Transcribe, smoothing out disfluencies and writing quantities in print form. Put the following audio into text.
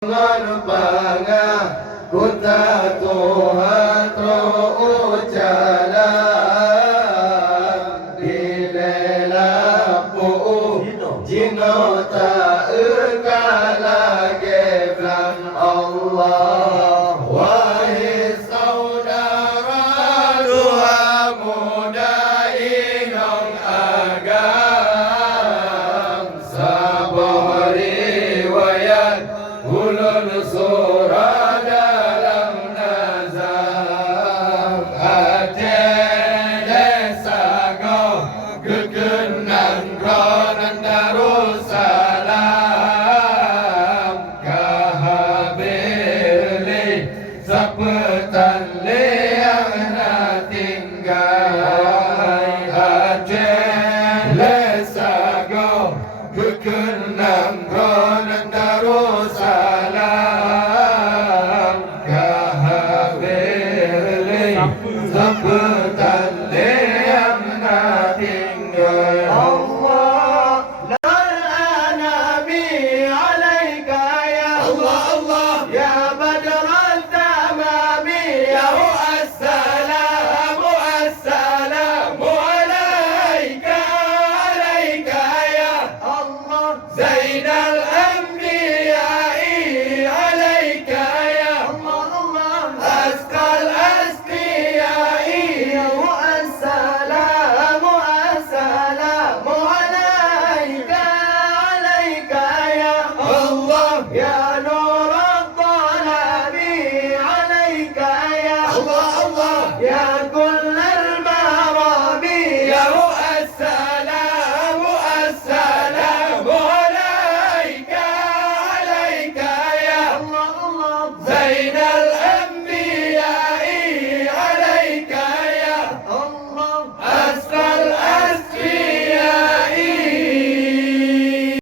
Ku tak Tuhan terucalan di lela pu jino tak lagi plan Allah. Wahai saudara dua muda inong agam sabar riwayat ulun surah dalam nazam Aceh desa kau kekenang kronan Darussalam kahabili sepetan yang nak tinggal Aceh desa kau kekenang kronan Darussalam kahabili sepetan yang nak tinggal Allah lal anami alaika ya Allah Allah ya badran tamami ya assalamu assalamu alaika alaika ya Allah zainal anbiya'i alaika ya Allah Allah asqal asqiya'i ya assalamu assalamu alaika alaika ya Allah ya nur al-dhalabi alaika ya Allah Allah ya kull al-marabi ya assalamu assalamu alaika alaika ya Allah Allah zainal